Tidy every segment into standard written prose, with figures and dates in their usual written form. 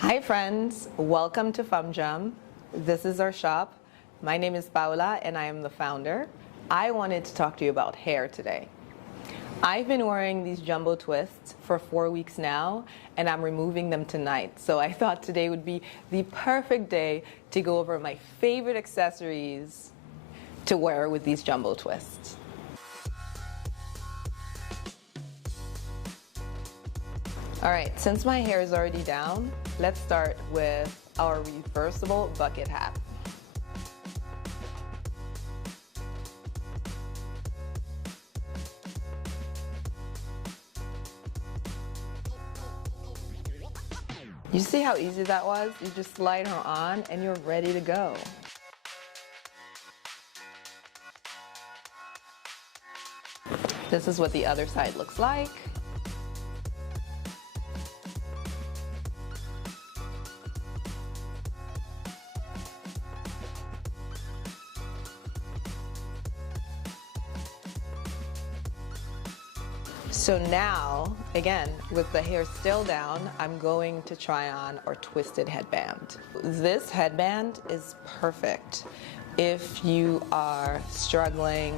Hi friends, welcome to Fanm Djanm. This is our shop. My name is Paola and I am the founder. I wanted to talk to you about hair today. I've been wearing these jumbo twists for 4 weeks now and I'm removing them tonight. So I thought today would be the perfect day to go over my favorite accessories to wear with these jumbo twists. Alright, since my hair is already down, let's start with our reversible bucket hat. You see how easy that was? You just slide her on and you're ready to go. This is what the other side looks like. So now, again, with the hair still down, I'm going to try on our twisted headband. This headband is perfect if you are struggling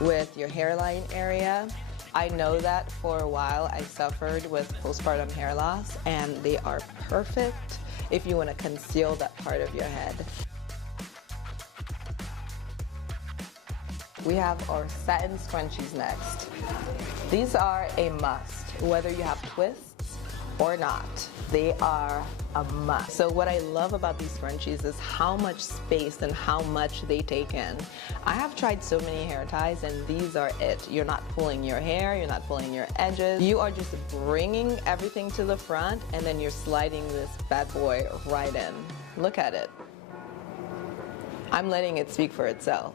with your hairline area. I know that for a while I suffered with postpartum hair loss, and they are perfect if you want to conceal that part of your head. We have our satin scrunchies next. These are a must, whether you have twists or not. They are a must. So what I love about these scrunchies is how much space and how much they take in. I have tried so many hair ties and these are it. You're not pulling your hair, you're not pulling your edges. You are just bringing everything to the front and then you're sliding this bad boy right in. Look at it. I'm letting it speak for itself.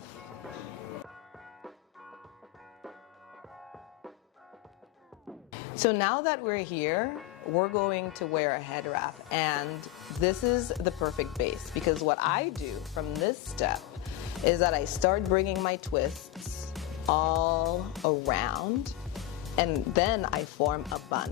So now that we're here, we're going to wear a head wrap, and this is the perfect base because what I do from this step is that I start bringing my twists all around and then I form a bun.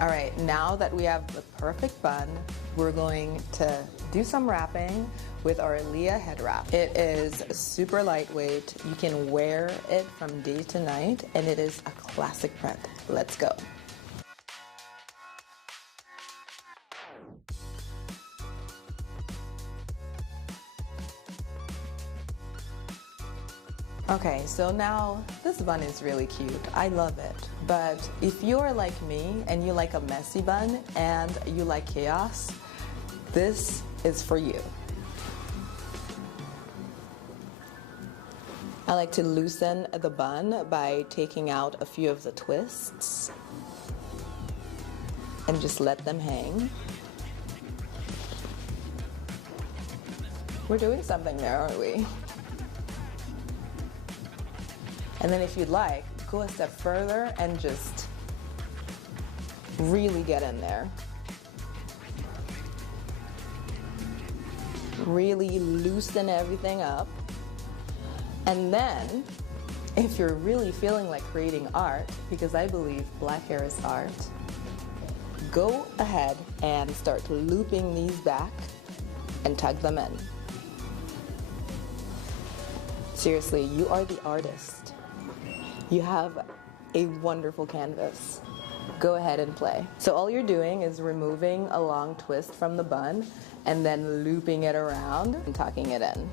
All right, now that we have the perfect bun, we're going to do some wrapping with our Liyah head wrap. It is super lightweight. You can wear it from day to night and it is a classic print. Let's go. Okay, so now this bun is really cute. I love it. But if you're like me and you like a messy bun and you like chaos, this is for you. I like to loosen the bun by taking out a few of the twists and just let them hang. We're doing something there, aren't we? And then if you'd like, go a step further and just really get in there. Really loosen everything up. And then, if you're really feeling like creating art, because I believe black hair is art, go ahead and start looping these back and tug them in. Seriously, you are the artist. You have a wonderful canvas. Go ahead and play. So all you're doing is removing a long twist from the bun and then looping it around and tucking it in.